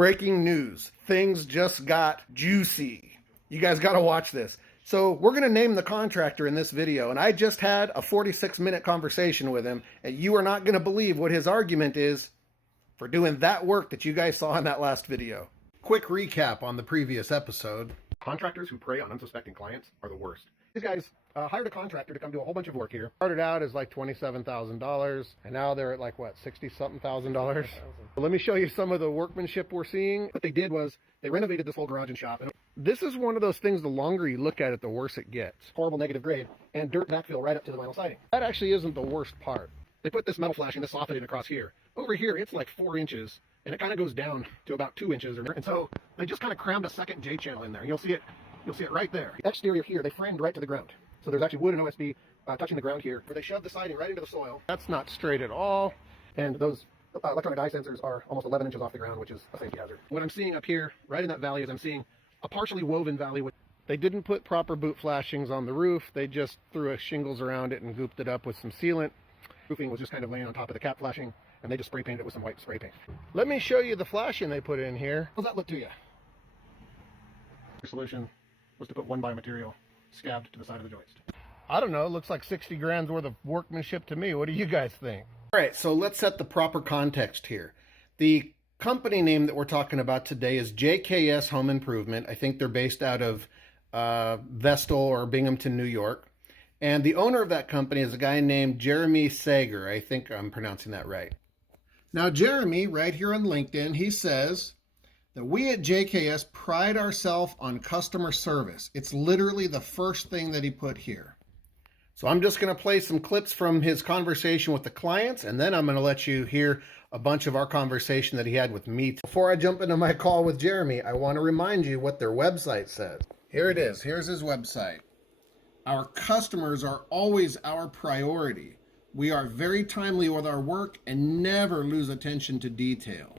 Breaking news. Things just got juicy. You guys got to watch this. So we're going to name the contractor in this video, and I just had a 46-minute conversation with him, and you are not going to believe what his argument is for doing that work that you guys saw in that last video. Quick recap on the previous episode. Contractors who prey on unsuspecting clients are the worst. These guys hired a contractor to come do a whole bunch of work here. Started out as like $27,000, and now they're at like, what, $60-something thousand? Let me show you some of the workmanship we're seeing. What they did was they renovated this whole garage and shop. And this is one of those things, the longer you look at it, the worse it gets. Horrible negative grade and dirt backfill right up to the vinyl siding. That actually isn't the worst part. They put this metal flashing, this softening across here. Over here, it's like 4 inches, and it kind of goes down to about 2 inches. And so they just kind of crammed a second J channel in there. You'll see it right there. The exterior here, they framed right to the ground. So there's actually wood and OSB touching the ground here, where they shoved the siding right into the soil. That's not straight at all. And those electronic eye sensors are almost 11 inches off the ground, which is a safety hazard. What I'm seeing up here, right in that valley, is I'm seeing a partially woven valley. They didn't put proper boot flashings on the roof. They just threw shingles around it and gooped it up with some sealant. Roofing was just kind of laying on top of the cap flashing, and they just spray painted it with some white spray paint. Let me show you the flashing they put in here. How's that look to you? The solution was to put one biomaterial scabbed to the side of the joist. I don't know, it looks like 60 grand's worth of workmanship to me. What do you guys think? All right, so let's set the proper context here. The company name that we're talking about today is JSK Home Improvement. I think they're based out of Vestal or Binghamton, New York. And the owner of that company is a guy named Jeremy Sager. I think I'm pronouncing that right. Now, Jeremy, right here on LinkedIn, he says that we at JKS pride ourselves on customer service. It's literally the first thing that he put here. So I'm just going to play some clips from his conversation with the clients, and then I'm going to let you hear a bunch of our conversation that he had with me. Before I jump into my call with Jeremy, I want to remind you what their website says. Here it is. Here's his website. Our customers are always our priority. We are very timely with our work and never lose attention to detail.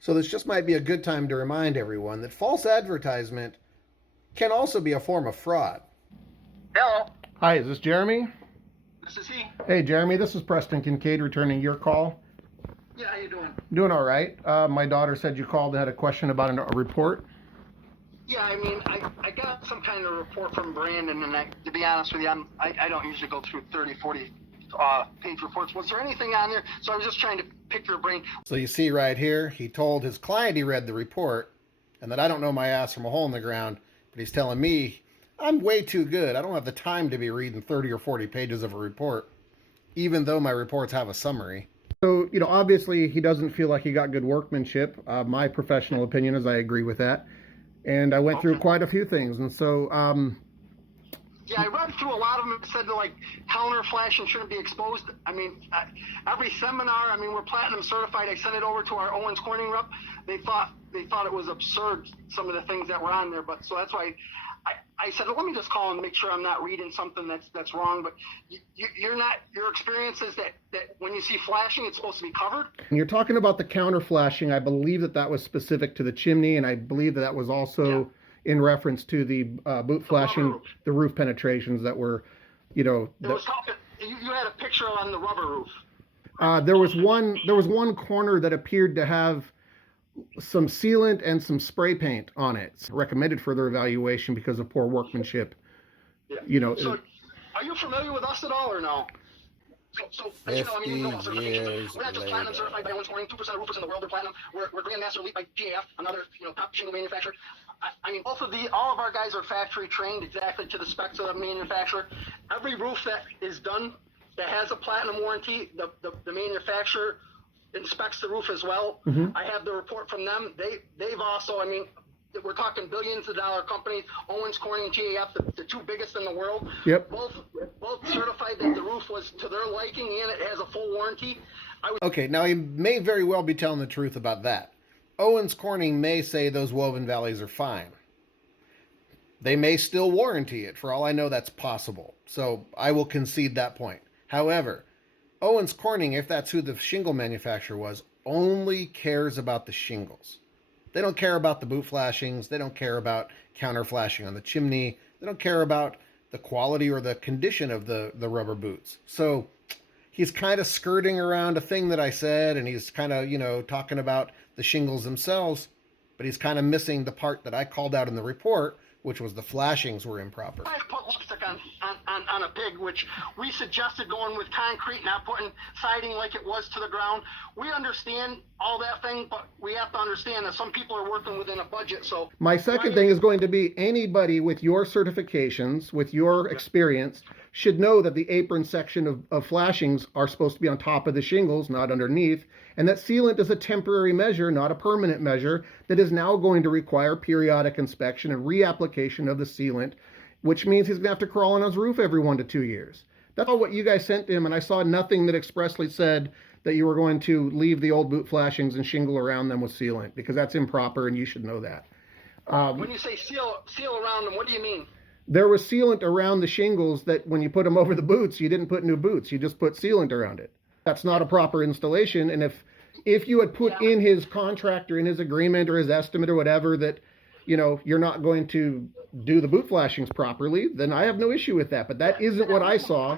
So this just might be a good time to remind everyone that false advertisement can also be a form of fraud. Hello. Hi, is this Jeremy? This is he. Hey, Jeremy, this is Preston Kincaid returning your call. Yeah, how you doing? Doing all right. My daughter said you called and had a question about a report. Yeah, I mean, I got some kind of report from Brandon, and to be honest with you, I don't usually go through 30, 40 page reports. Was there anything on there? So I was just trying to pick your brain. So you see right here, he told his client he read the report, and that I don't know my ass from a hole in the ground, but he's telling me I'm way too good. I don't have the time to be reading 30 or 40 pages of a report, even though my reports have a summary. So, obviously he doesn't feel like he got good workmanship. My professional opinion is I agree with that. And I went through quite a few things. And so, yeah, I read through a lot of them. It said that, like, counter flashing shouldn't be exposed. I mean, every seminar, I mean, we're platinum certified. I sent it over to our Owens Corning rep. They thought it was absurd, some of the things that were on there. But so that's why I said, well, let me just call and make sure I'm not reading something that's wrong. But you're not. Your experience is that when you see flashing, it's supposed to be covered. And you're talking about the counter flashing. I believe that was specific to the chimney, and I believe that was also in reference to the boot flashing, the roof penetrations that were, It was talking, you had a picture on the rubber roof. There was one corner that appeared to have some sealant and some spray paint on it. Recommended further evaluation because of poor workmanship. Yeah. So, are you familiar with us at all or no? So we're not just platinum certified by Owens Corning. 2% of roofers in the world are platinum. We're Grandmaster Elite by GAF, another top shingle manufacturer. I mean, all of our guys are factory trained exactly to the specs of the manufacturer. Every roof that is done that has a platinum warranty, the manufacturer inspects the roof as well. Mm-hmm. I have the report from them. They've also, I mean, we're talking billions of dollar companies, Owens Corning, GAF, the two biggest in the world. Yep. Both certified that the roof was to their liking and it has a full warranty. Okay, now he may very well be telling the truth about that. Owens Corning may say those woven valleys are fine. They may still warranty it. For all I know, that's possible. So I will concede that point. However, Owens Corning, if that's who the shingle manufacturer was, only cares about the shingles. They don't care about the boot flashings. They don't care about counter flashing on the chimney. They don't care about the quality or the condition of the rubber boots. So he's kind of skirting around a thing that I said, and he's kind of, talking about the shingles themselves. but he's kind of missing the part that I called out in the report, which was the flashings were improper. I put lipstick on a pig, which we suggested going with concrete, not putting siding like it was to the ground. We understand all that thing, but we have to understand that some people are working within a budget. So my second thing is going to be anybody with your certifications, with your experience, should know that the apron section of flashings are supposed to be on top of the shingles, not underneath, and that sealant is a temporary measure, not a permanent measure, that is now going to require periodic inspection and reapplication of the sealant, which means he's going to have to crawl on his roof every 1 to 2 years. That's all what you guys sent him, and I saw nothing that expressly said that you were going to leave the old boot flashings and shingle around them with sealant, because that's improper and you should know that. When you say seal around them, what do you mean? There was sealant around the shingles that when you put them over the boots, you didn't put new boots, you just put sealant around it. That's not a proper installation, and if you had put in his contractor, in his agreement or his estimate or whatever that, you know, you're not going to do the boot flashings properly, then I have no issue with that, but that isn't what I saw.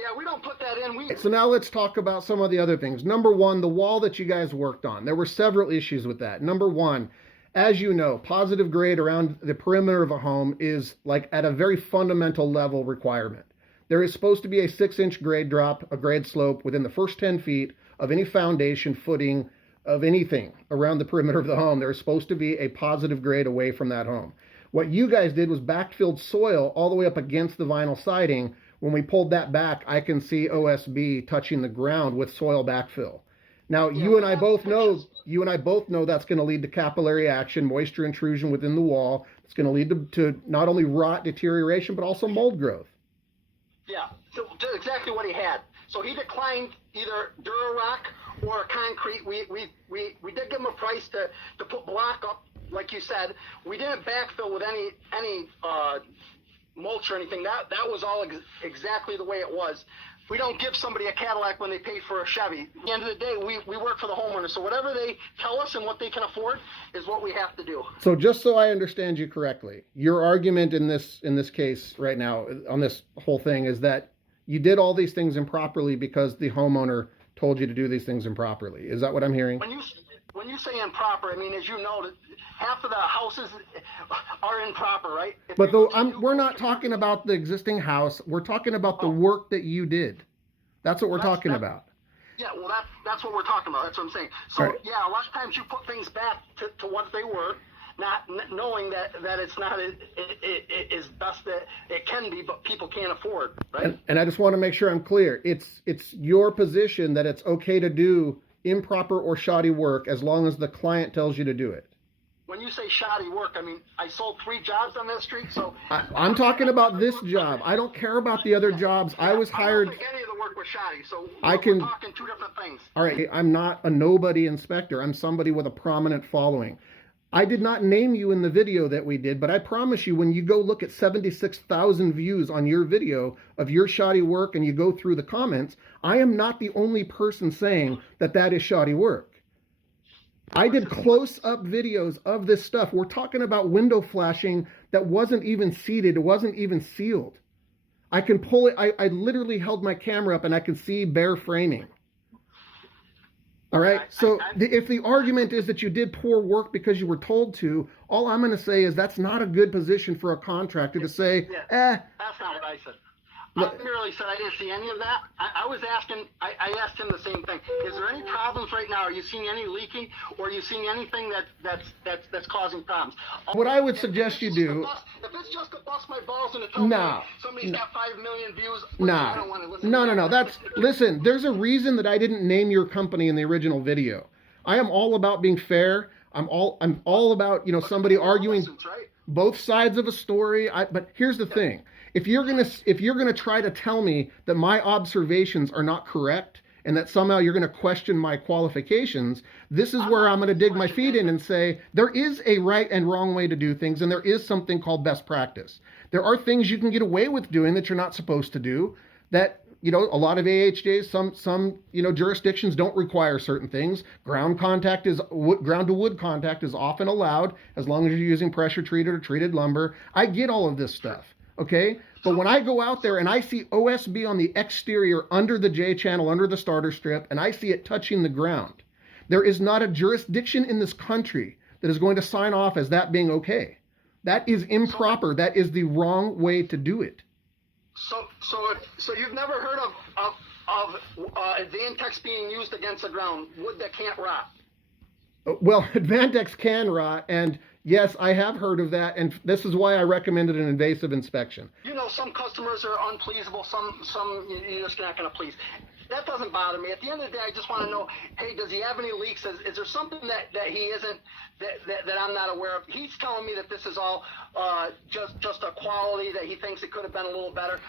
Yeah, we don't put that in. So now let's talk about some of the other things. Number one, the wall that you guys worked on. There were several issues with that. Number one, as you know, positive grade around the perimeter of a home is like at a very fundamental level requirement. There is supposed to be a 6-inch grade drop, a grade slope within the first 10 feet of any foundation, footing, of anything around the perimeter of the home. There is supposed to be a positive grade away from that home. What you guys did was backfilled soil all the way up against the vinyl siding. When we pulled that back, I can see OSB touching the ground with soil backfill. Now, you and I both know that's going to lead to capillary action, moisture intrusion within the wall. It's going to lead to not only rot, deterioration, but also mold growth. Yeah, so exactly what he had. So he declined either Durarock or concrete. We did give him a price to put block up, like you said. We didn't backfill with any mulch or anything. That was all exactly the way it was. We don't give somebody a Cadillac when they pay for a Chevy. At the end of the day, we work for the homeowner. So whatever they tell us and what they can afford is what we have to do. So just so I understand you correctly, your argument in this case right now on this whole thing is that you did all these things improperly because the homeowner told you to do these things improperly. Is that what I'm hearing? When you say improper, I mean, as you know, half of the houses are improper, right? But we're not talking about the existing house. We're talking about the work that you did. That's what we're talking about. Yeah, well, that's what we're talking about. That's what I'm saying. So, right. Yeah, a lot of times you put things back to what they were, not knowing that it's not as best that it can be, but people can't afford, right? And I just want to make sure I'm clear. It's your position that it's okay to do improper or shoddy work as long as the client tells you to do it. When you say shoddy work, I mean, I sold 3 jobs on that street, so... I'm talking about this job. I don't care about the other jobs. I was hired... I don't think any of the work was shoddy, so we're talking 2 different things. All right, I'm not a nobody inspector. I'm somebody with a prominent following. I did not name you in the video that we did, but I promise you when you go look at 76,000 views on your video of your shoddy work and you go through the comments, I am not the only person saying that is shoddy work. I did close-up videos of this stuff. We're talking about window flashing that wasn't even seated. It wasn't even sealed. I can pull it. I literally held my camera up and I can see bare framing. All right. So if the argument is that you did poor work because you were told to, all I'm going to say is that's not a good position for a contractor to say, That's not what I said. I merely said I didn't see any of that. I was asking, I asked him the same thing. Is there any problems right now? Are you seeing any leaking, or are you seeing anything that's causing problems? What I would suggest you do... If it's just to bust my balls in a toenail, somebody's got 5 million views, I don't want to listen to that. Listen, there's a reason that I didn't name your company in the original video. I am all about being fair. I'm all about, somebody arguing both sides of a story. But here's the thing. If you're gonna try to tell me that my observations are not correct and that somehow you're gonna question my qualifications, this is where I'm gonna dig my feet in and say there is a right and wrong way to do things, and there is something called best practice. There are things you can get away with doing that you're not supposed to do. That a lot of AHJs, some jurisdictions don't require certain things. Ground to wood contact is often allowed as long as you're using pressure treated or treated lumber. I get all of this stuff. Okay, but when I go out there and I see OSB on the exterior under the J channel, under the starter strip, and I see it touching the ground, there is not a jurisdiction in this country that is going to sign off as that being okay. That is improper. That is the wrong way to do it. So you've never heard of Advantex being used against the ground, wood that can't rot? Well, Advantex can rot, and yes, I have heard of that, and this is why I recommended an invasive inspection. You know, some customers are unpleasable, some you're just not going to please. That doesn't bother me. At the end of the day, I just want to know, hey, does he have any leaks? Is there something that he isn't, that I'm not aware of? He's telling me that this is all just a quality, that he thinks it could have been a little better.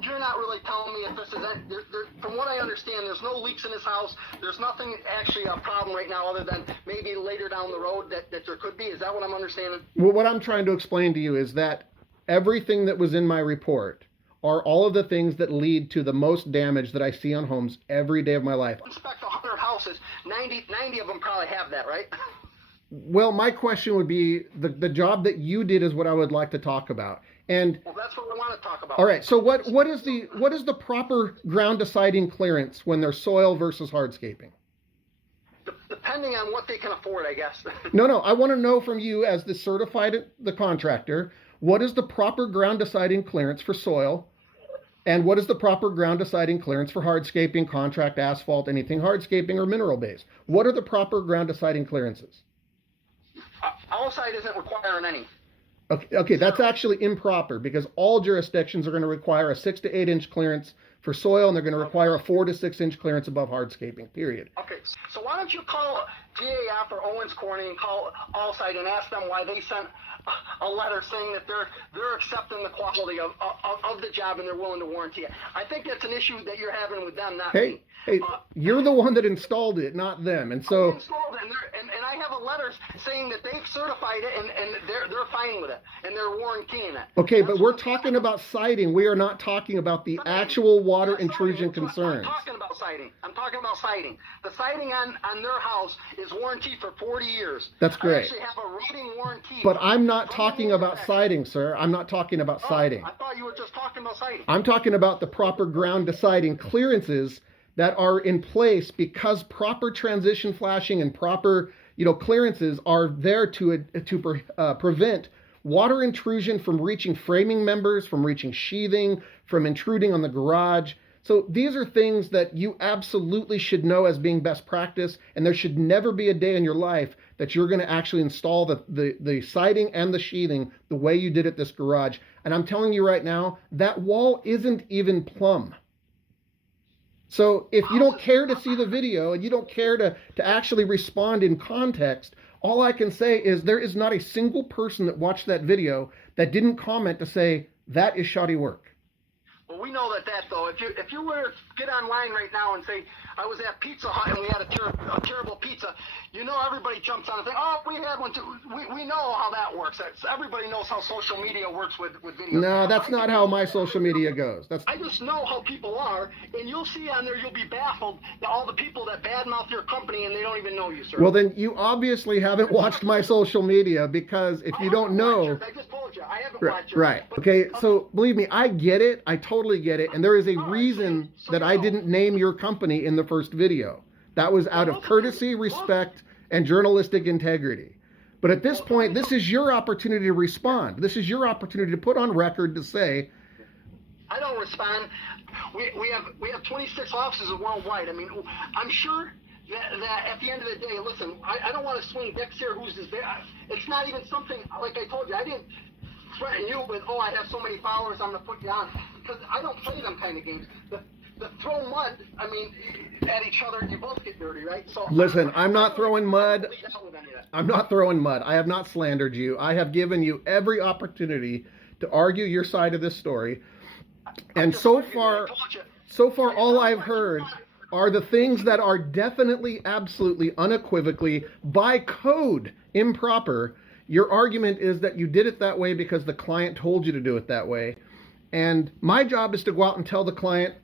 You're not really telling me if this is it. From what I understand, there's no leaks in his house. There's nothing actually a problem right now other than maybe later down the road that there could be. Is that what I'm understanding? Well, what I'm trying to explain to you is that everything that was in my report are all of the things that lead to the most damage that I see on homes every day of my life. Inspect 100 houses, 90 of them probably have that, right? Well, my question would be, the job that you did is what I would like to talk about. And well, that's what we want to talk about. All right, so what is the proper ground to siding clearance when there's soil versus hardscaping? Depending on what they can afford, I guess. No, I want to know from you as the contractor, what is the proper ground to siding clearance for soil, and what is the proper ground to siding clearance for hardscaping, contract asphalt, anything hardscaping or mineral based? What are the proper ground to siding clearances? Our side isn't requiring any. Okay, that's actually improper, because all jurisdictions are going to require a 6 to 8 inch clearance for soil, and they're going to require a 4 to 6 inch clearance above hardscaping, period. Okay, so why don't you call GAF or Owens Corning and call Allside and ask them why they sent a letter saying that they're accepting the quality of the job and they're willing to warranty it. I think that's an issue that you're having with them, not me. Hey, you're the one that installed it, not them. And so, installed it, and I have a letter saying that they've certified it and they're fine with it and they're warrantying it. Okay, but we're talking about siding. We are not talking about the actual water intrusion concerns. I'm talking about siding. The siding on their house is warranted for 40 years. That's great. I actually have a rating warranty. But I'm not talking about siding, sir. I'm not talking about siding. I thought you were just talking about siding. I'm talking about the proper ground to siding clearances that are in place because proper transition flashing and proper, clearances are there to prevent water intrusion from reaching framing members, from reaching sheathing, from intruding on the garage. So these are things that you absolutely should know as being best practice, and there should never be a day in your life that you're going to actually install the siding and the sheathing the way you did at this garage. And I'm telling you right now, that wall isn't even plumb. So if you don't care to see the video and you don't care to actually respond in context, all I can say is there is not a single person that watched that video that didn't comment to say, that is shoddy work. Well, we know that though. If you were to get online right now and say, I was at Pizza Hut and we had a terrible pizza, everybody jumps on and thinks, oh, we had one too. We know how that works. Everybody knows how social media works with videos. No, that's not how my social media goes. I just know how people are, and you'll see on there, you'll be baffled at all the people that badmouth your company and they don't even know you, sir. Well, then you obviously haven't watched my social media, because if you don't know... I just told you, I haven't watched it. Right. Okay, so believe me, I get it. I totally get it. And there is a reason that I didn't name your company in the first video. That was out of courtesy, respect, and journalistic integrity. But at this point, this is your opportunity to respond. This is your opportunity to put on record to say, I don't respond. We have 26 offices worldwide. I mean, I'm sure that at the end of the day, listen, I don't want to swing dicks here. It's not even something, like I told you, I didn't threaten you with, I have so many followers, I'm going to put you on. Because I don't play them kind of games. The throw mud, at each other, you both get dirty, right? So listen, I'm not throwing mud. I'm not throwing mud. I have not slandered you. I have given you every opportunity to argue your side of this story. And so far, all I've heard are the things that are definitely, absolutely, unequivocally, by code, improper. Your argument is that you did it that way because the client told you to do it that way. And my job is to go out and tell the client,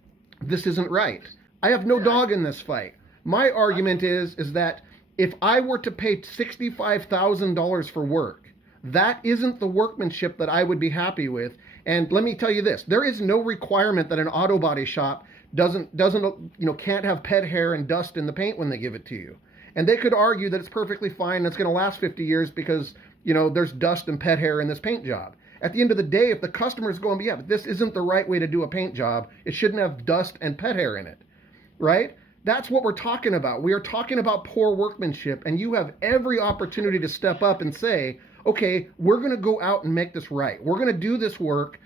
this isn't right. I have no dog in this fight. My argument is that if I were to pay $65,000 for work, that isn't the workmanship that I would be happy with. And let me tell you this, there is no requirement that an auto body shop can't have pet hair and dust in the paint when they give it to you. And they could argue that it's perfectly fine and it's going to last 50 years because, you know, there's dust and pet hair in this paint job. At the end of the day, if the customer's going, yeah, but this isn't the right way to do a paint job, it shouldn't have dust and pet hair in it, right? That's what we're talking about. We are talking about poor workmanship, and you have every opportunity to step up and say, okay, we're going to go out and make this right. We're going to do this work.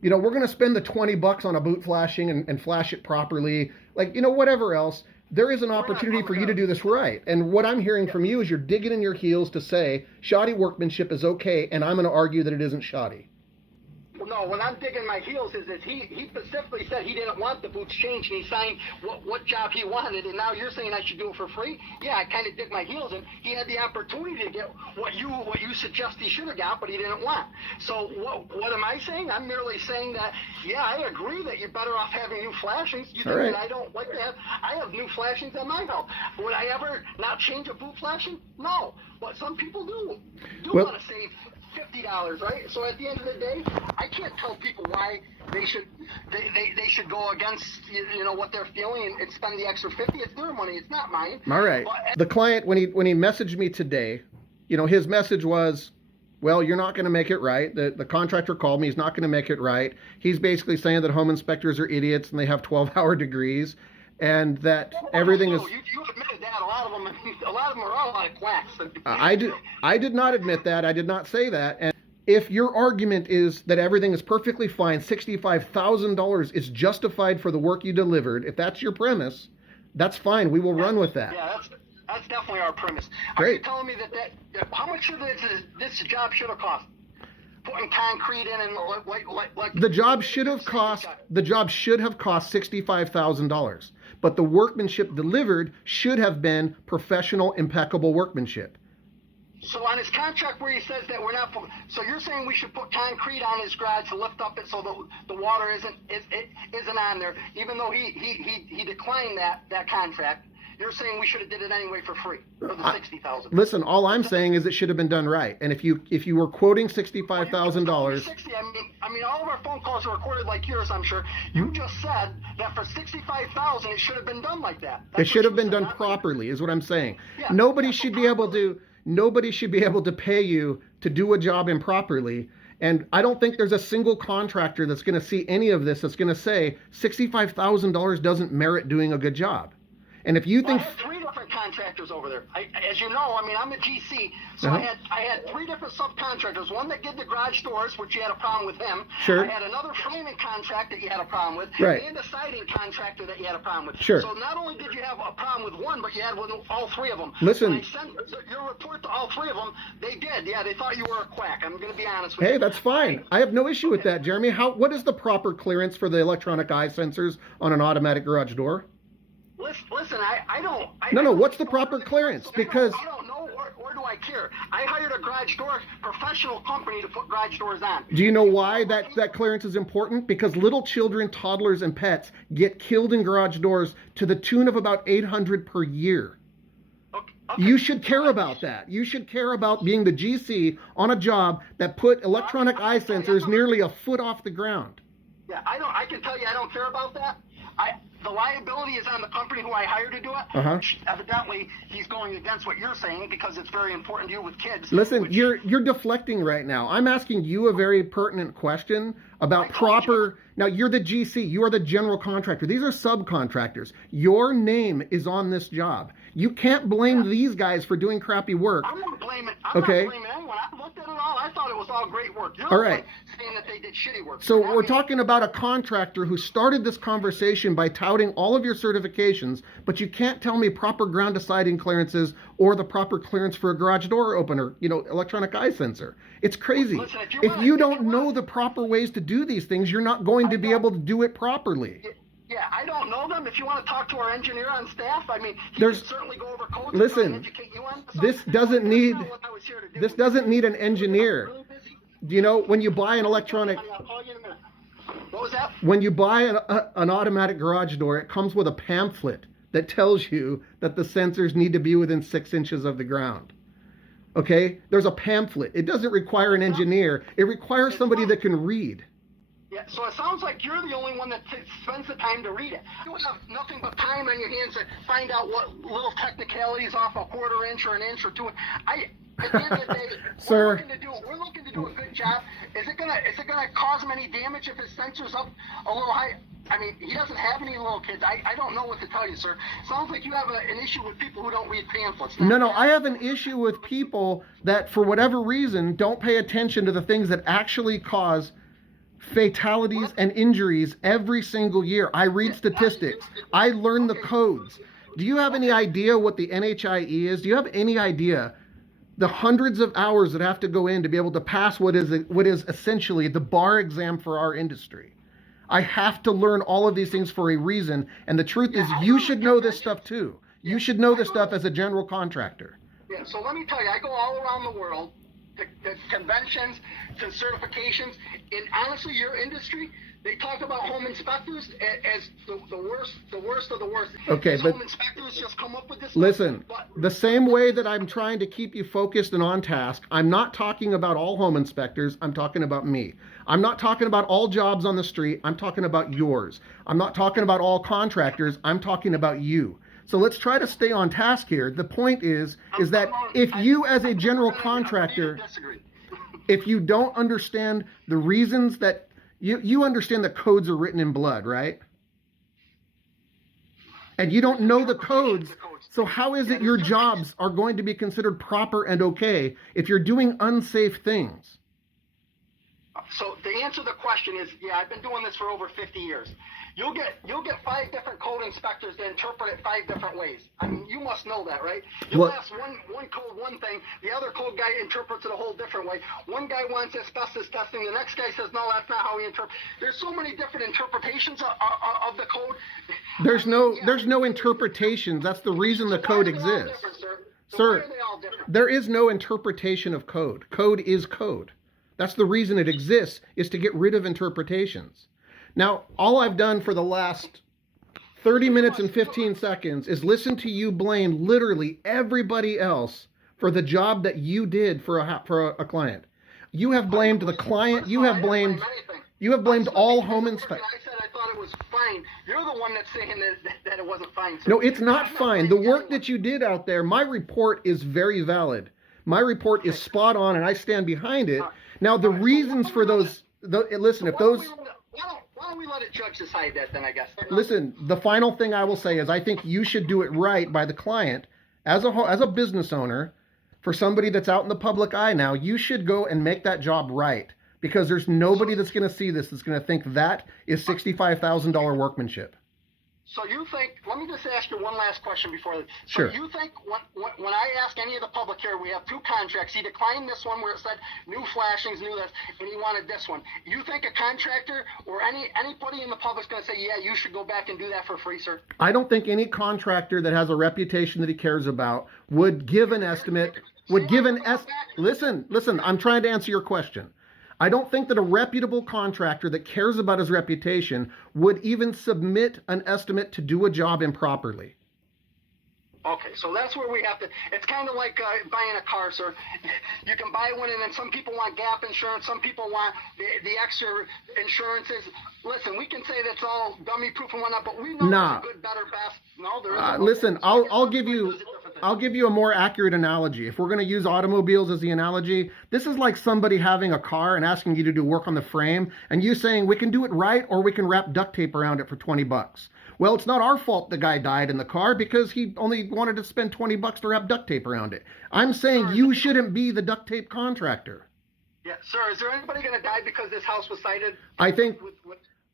You know, we're going to spend the $20 on a boot flashing and flash it properly. Like, you know, whatever else. There is an opportunity for you to do this right. And what I'm hearing from you is you're digging in your heels to say shoddy workmanship is okay, and I'm going to argue that it isn't shoddy. No, when I'm digging my heels is that he specifically said he didn't want the boots changed, and he signed what job he wanted, and now you're saying I should do it for free? Yeah, I kind of dig my heels, and he had the opportunity to get what you suggest he should have got, but he didn't want. So what am I saying? I'm merely saying that, yeah, I agree that you're better off having new flashings. You think that I don't like to have? I have new flashings on my house. Would I ever not change a boot flashing? No, but some people do want to save $50, right? So at the end of the day, I can't tell people why they should go against you know what they're feeling and spend the extra $50. It's their money. It's not mine. All right. But the client, when he messaged me today, you know, his message was, well, you're not going to make it right. The contractor called me. He's not going to make it right. He's basically saying that home inspectors are idiots and they have 12-hour degrees, and that everything is. You admitted that. A lot of them are all like quacks. I did not admit that. I did not say that. And if your argument is that everything is perfectly fine, $65,000 is justified for the work you delivered, if that's your premise, that's fine. We will run with that. Yeah, that's definitely our premise. Great. Are you telling me that how much should this job should have cost? Putting concrete in and like the job should have cost $65,000, but the workmanship delivered should have been professional, impeccable workmanship. So on his contract where he says that we're not, so you're saying we should put concrete on his garage to lift up it so the water isn't on there, even though he declined that contract. You're saying we should have did it anyway for free for the $60,000. Listen, all I'm saying is it should have been done right. And if you were quoting $65,000, I mean, all of our phone calls are recorded like yours. I'm sure you just said that for $65,000 it should have been done like that. It should have been done properly, is what I'm saying. Yeah, nobody should be able to pay you to do a job improperly. And I don't think there's a single contractor that's going to see any of this that's going to say $65,000 doesn't merit doing a good job. And if you think I had 3 different contractors over there. As you know, I mean, I'm a GC, so I had 3 different subcontractors. One that did the garage doors, which you had a problem with him. Sure. I had another framing contract that you had a problem with. Right. And a siding contractor that you had a problem with. Sure. So not only did you have a problem with one, but you had with all 3 of them. Listen. When I sent your report to all 3 of them, they did. Yeah, they thought you were a quack. I'm going to be honest with you. Hey, that's fine. I have no issue with that, Jeremy. What is the proper clearance for the electronic eye sensors on an automatic garage door? Listen, I don't. No. What's the proper clearance? Because I don't know, or do I care? I hired a garage door professional company to put garage doors on. Do you know why that clearance is important? Because little children, toddlers, and pets get killed in garage doors to the tune of about 800 per year. Okay. You should care about that. You should care about being the GC on a job that put electronic eye sensors nearly a foot off the ground. Yeah, I can tell you I don't care about that. The liability is on the company who I hired to do it. Evidently, he's going against what you're saying because it's very important to you with kids. Listen, you're deflecting right now. I'm asking you a very pertinent question about proper. Now, you're the GC. You are the general contractor. These are subcontractors. Your name is on this job. You can't blame these guys for doing crappy work. I'm not blaming. I'm not blaming anyone. I looked at it all. I thought it was all great work. You're all right. Saying that they did shitty work. So we're talking about a contractor who started this conversation by touting all of your certifications, but you can't tell me proper ground deciding clearances or the proper clearance for a garage door opener, electronic eye sensor. It's crazy. Listen, if you don't know the proper ways to do these things, you're not going to be able to do it properly. Yeah, I don't know them. If you want to talk to our engineer on staff, I mean, he can certainly go over codes. Listen, and educate you on this doesn't need an engineer. Do you know when you buy an electronic? What was that? When you buy an automatic garage door, it comes with a pamphlet that tells you that the sensors need to be within 6 inches of the ground. Okay? There's a pamphlet. It doesn't require an engineer. It requires somebody that can read. Yeah, so it sounds like you're the only one that spends the time to read it. You have nothing but time on your hands to find out what little technicalities off a quarter inch or an inch or two. At the end of the day, Sir, we're looking to do a good job. Is it gonna cause him any damage if his sensor's up a little high? I mean, he doesn't have any little kids. I don't know what to tell you, sir. Sounds like you have an issue with people who don't read pamphlets. No, I have an issue with people that, for whatever reason, don't pay attention to the things that actually cause fatalities and injuries every single year. I read statistics. I learn the codes. Do you have any idea what the NHIE is? Do you have any idea the hundreds of hours that have to go in to be able to pass what is essentially the bar exam for our industry? I have to learn all of these things for a reason, and the truth is you should know this stuff too. You should know this stuff as a general contractor. Yeah, so let me tell you, I go all around the world to conventions, to certifications, and honestly, your industry, they talk about home inspectors as the worst of the worst. Okay, but home inspectors just come up with this. Listen, the same way that I'm trying to keep you focused and on task, I'm not talking about all home inspectors, I'm talking about me. I'm not talking about all jobs on the street, I'm talking about yours. I'm not talking about all contractors, I'm talking about you. So let's try to stay on task here. The point is that if you as a general contractor, if you don't understand the reasons that you understand that codes are written in blood, right? And you don't know the codes, so how is it your jobs are going to be considered proper and okay if you're doing unsafe things? So to answer the question is, yeah, I've been doing this for over 50 years. You'll get 5 different code inspectors that interpret it 5 different ways. I mean, you must know that, right? You'll ask one code one thing, the other code guy interprets it a whole different way. One guy wants asbestos testing, the next guy says, no, that's not how he interprets. There's so many different interpretations of the code. There's no interpretations. That's the reason the code exists. Sir, there is no interpretation of code. Code is code. That's the reason it exists, is to get rid of interpretations. Now, all I've done for the last 30 minutes and 15 seconds is listen to you blame literally everybody else for the job that you did for a client. You have blamed the client. You have blamed all home inspectors. I said I thought it was fine. You're the one that's saying that it wasn't fine. No, it's not fine. The work that you did out there, my report is very valid. My report is spot on, and I stand behind it. Now, the reasons for those, listen, if those... Why don't we let a judge decide that then, I guess? Listen, the final thing I will say is I think you should do it right by the client. As a business owner, for somebody that's out in the public eye now, you should go and make that job right. Because there's nobody that's going to see this that's going to think that is $65,000 workmanship. So you think, let me just ask you one last question before that. So Sure. You think when I ask any of the public here, we have 2 contracts. He declined this one where it said new flashings, new this, and he wanted this one. You think a contractor or anybody in the public is going to say, yeah, you should go back and do that for free, sir? I don't think any contractor that has a reputation that he cares about would give an estimate, listen, I'm trying to answer your question. I don't think that a reputable contractor that cares about his reputation would even submit an estimate to do a job improperly. Okay, so that's where we have to, it's kind of like buying a car, sir. You can buy one and then some people want gap insurance, some people want the extra insurances. Listen, we can say that's all dummy proof and whatnot, but we know there's a good, better, best. No, there isn't. Listen, I'll give you a more accurate analogy. If we're going to use automobiles as the analogy, this is like somebody having a car and asking you to do work on the frame, and you saying we can do it right or we can wrap duct tape around it for $20. Well, it's not our fault the guy died in the car because he only wanted to spend $20 to wrap duct tape around it. I'm saying you shouldn't be the duct tape contractor. Yeah, sir, is there anybody going to die because this house was cited? I think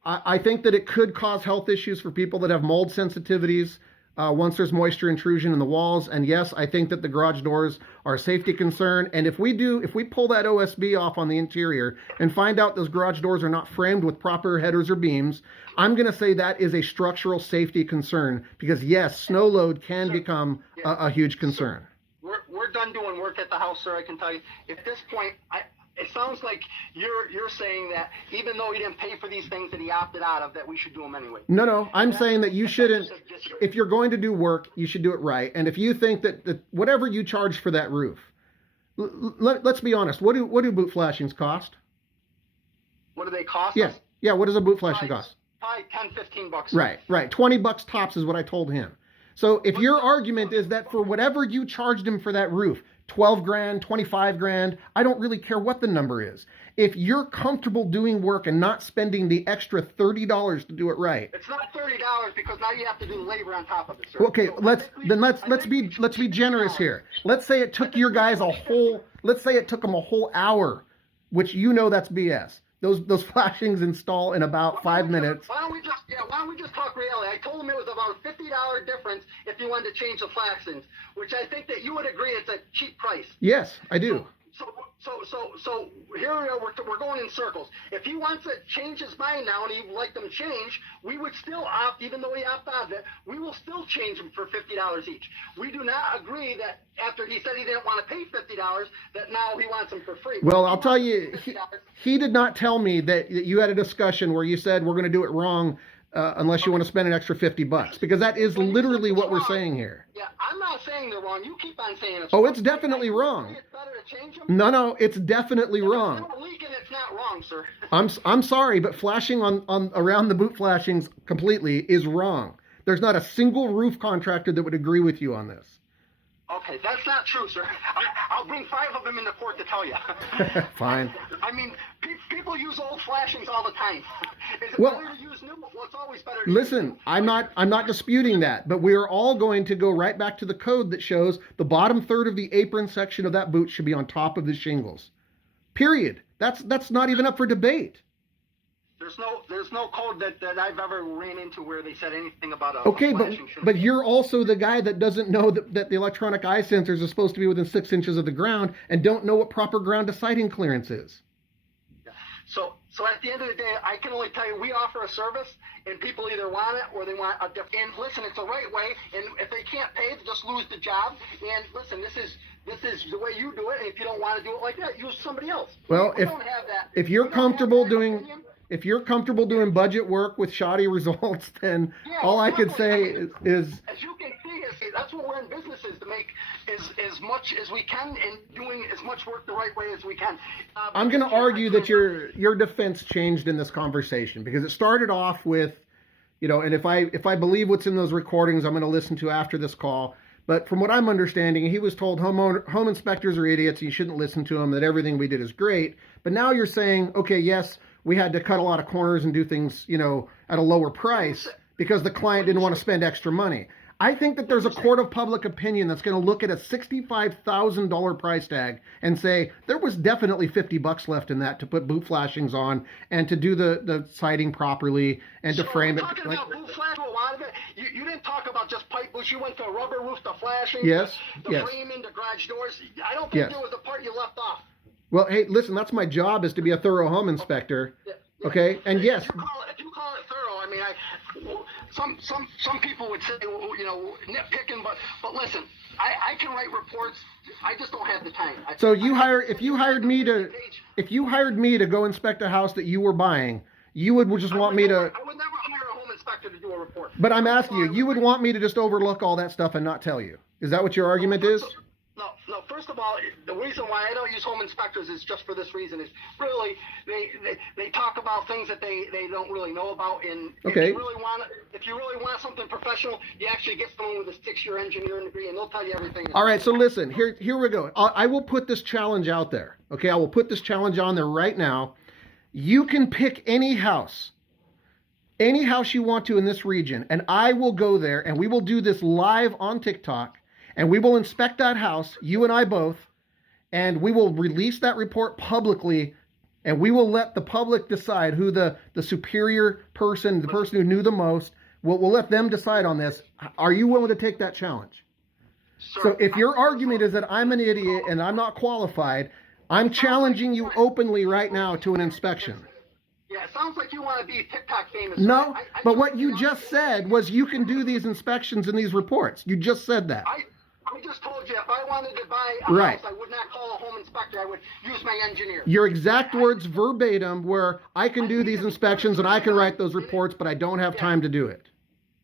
that it could cause health issues for people that have mold sensitivities once there's moisture intrusion in the walls. And yes, I think that the garage doors are a safety concern. And if we pull that OSB off on the interior and find out those garage doors are not framed with proper headers or beams, I'm going to say that is a structural safety concern because yes, snow load can become a huge concern. We're done doing work at the house, sir. I can tell you at this point, it sounds like you're saying that even though he didn't pay for these things that he opted out of, that we should do them anyway. No, I'm saying that you shouldn't. If you're going to do work, you should do it right. And if you think that whatever you charge for that roof, let's be honest. What do boot flashings cost? What do they cost? Yes. us? Yeah, what does a boot flashing cost? Probably 10, 15 bucks. Right. 20 bucks tops is what I told him. So if your argument is that for whatever you charged him for that roof, 12 grand, 25 grand, I don't really care what the number is. If you're comfortable doing work and not spending the extra $30 to do it right. It's not $30 because now you have to do the labor on top of it, sir. Okay, so let's be generous here. Let's say it took your guys a whole hour, which you know that's BS. Those flashings install in about 5 minutes. Why don't we just talk reality? I told him it was about a $50 difference if you wanted to change the flashings, which I think that you would agree it's a cheap price. Yes, I do. So here we are, we're going in circles. If he wants to change his mind now and he'd like them changed, we would still opt, even though he opted out of it, we will still change them for $50 each. We do not agree that after he said he didn't want to pay $50, that now he wants them for free. Well, I'll tell you, he did not tell me that you had a discussion where you said we're going to do it wrong unless you want to spend an extra $50, because that is literally what we're saying here. Yeah, I'm not saying they're wrong. You keep on saying it's wrong. Oh, it's definitely wrong. It's better to change them? No, it's definitely wrong. It's not wrong, sir. I'm sorry, but flashing on around the boot flashings completely is wrong. There's not a single roof contractor that would agree with you on this. Okay, that's not true, sir. I'll bring 5 of them into court to tell you. Fine. I mean, people use old flashings all the time. Is it better to use new? Well, it's always better to listen, use new. I'm not disputing that, but we are all going to go right back to the code that shows the bottom third of the apron section of that boot should be on top of the shingles. Period. That's not even up for debate. There's no code that I've ever ran into where they said anything about a okay, flashing. but you're also the guy that doesn't know that the electronic eye sensors are supposed to be within 6 inches of the ground and don't know what proper ground to sighting clearance is. So at the end of the day, I can only tell you we offer a service, and people either want it or they want a different. And listen, it's the right way. And if they can't pay, they just lose the job. And listen, this is the way you do it. And if you don't want to do it like that, use somebody else. Well, we don't have that. If you're comfortable doing. If you're comfortable doing budget work with shoddy results, then all I could say is... As you can see, that's what we're in business is to make as much as we can and doing as much work the right way as we can. I'm going to argue that your defense changed in this conversation, because it started off with, and if I believe what's in those recordings, I'm going to listen to after this call. But from what I'm understanding, he was told home inspectors are idiots, you shouldn't listen to them, that everything we did is great. But now you're saying, okay, yes, we had to cut a lot of corners and do things, at a lower price because the client didn't want to spend extra money. I think that there's a court of public opinion that's going to look at a $65,000 price tag and say there was definitely $50 left in that to put boot flashings on and to do the siding properly and to frame it. Talking about boot flash, a lot of it. You didn't talk about just pipe boots. You went to rubber roof, the flashing, yes, the framing, the garage doors. I don't think there was a part you left off. Well, hey, listen, that's my job, is to be a thorough home inspector. Okay, and yes. If you call it thorough, I mean, some people would say, nitpicking, but listen, I can write reports. I just don't have the time. So if you hired me to go inspect a house that you were buying, you would just want me to. I would never hire a home inspector to do a report. But I'm asking you would want me to just overlook all that stuff and not tell you. Is that what your argument is? No. First of all, the reason why I don't use home inspectors is just for this reason. Is really they talk about things that they don't really know about. And if you really want something professional, you actually get someone with a 6-year engineering degree, and they'll tell you everything. All right. So listen, here we go. I will put this challenge out there. Okay, I will put this challenge on there right now. You can pick any house you want to in this region, and I will go there, and we will do this live on TikTok. And we will inspect that house, you and I both, and we will release that report publicly, and we will let the public decide who the superior person, the person who knew the most, we'll let them decide on this. Are you willing to take that challenge? Sir, so if your argument is that I'm an idiot and I'm not qualified, I'm challenging you openly right now to an inspection. Yeah, it sounds like you want to be TikTok famous. No, but what you just said was you can do these inspections and these reports. You just said that. I just told you if I wanted to buy a house, I would not call a home inspector. I would use my engineer. Your exact words verbatim were, I can do these inspections and I can write those reports, but I don't have time to do it.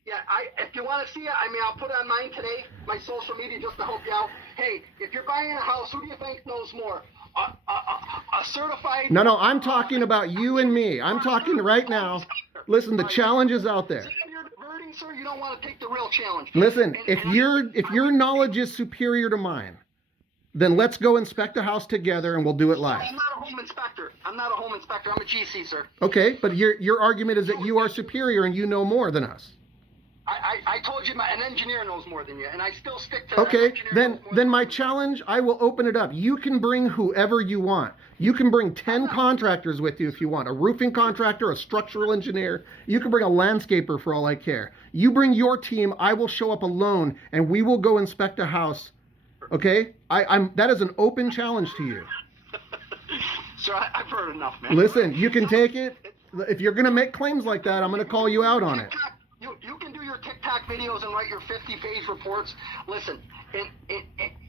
Yeah, if you want to see it, I'll put it on mine today, my social media, just to help you out. Hey, if you're buying a house, who do you think knows more? A certified. No, I'm talking about you and me. I'm talking right now. Listen, the challenge is out there. You're diverting, sir. You don't want to take the real challenge. Listen, if your knowledge is superior to mine, then let's go inspect a house together and we'll do it live. I'm not a home inspector. I'm not a home inspector. I'm a GC, sir. Okay, but your argument is that you are superior and you know more than us. I told you an engineer knows more than you, and I still stick to Okay, then my challenge, I will open it up. You can bring whoever you want. You can bring 10 contractors with you if you want. A roofing contractor, a structural engineer. You can bring a landscaper for all I care. You bring your team, I will show up alone, and we will go inspect a house. Okay? That is an open challenge to you. Sir, I've heard enough, man. Listen, you can take it. If you're going to make claims like that, I'm going to call you out on it. You can do your TikTok videos and write your 50-page reports. Listen,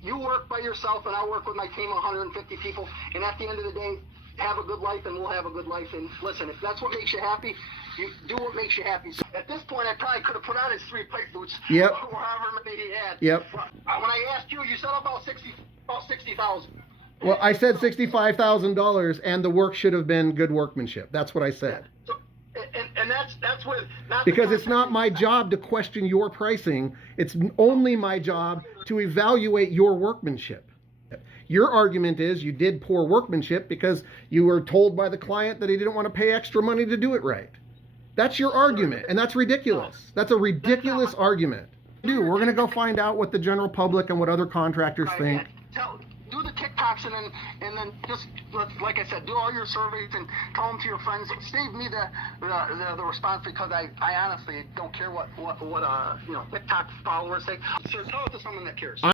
you work by yourself, and I work with my team of 150 people. And at the end of the day, have a good life, and we'll have a good life. And listen, if that's what makes you happy, you do what makes you happy. So at this point, I probably could have put on his 3 pipe boots. Yep. Or however many he had. Yep. When I asked you, you said about 60,000. Well, I said $65,000, and the work should have been good workmanship. That's what I said. So, and that's with because it's not my job to question your pricing. It's only my job to evaluate your workmanship. Your argument is you did poor workmanship because you were told by the client that he didn't want to pay extra money to do it right. That's your argument, and that's ridiculous. That's a ridiculous argument. Dude, we're going to go find out what the general public and what other contractors think. Do the TikToks and then just, like I said, do all your surveys and tell them to your friends. Save me the response, because I honestly don't care what TikTok followers say. So tell it to someone that cares.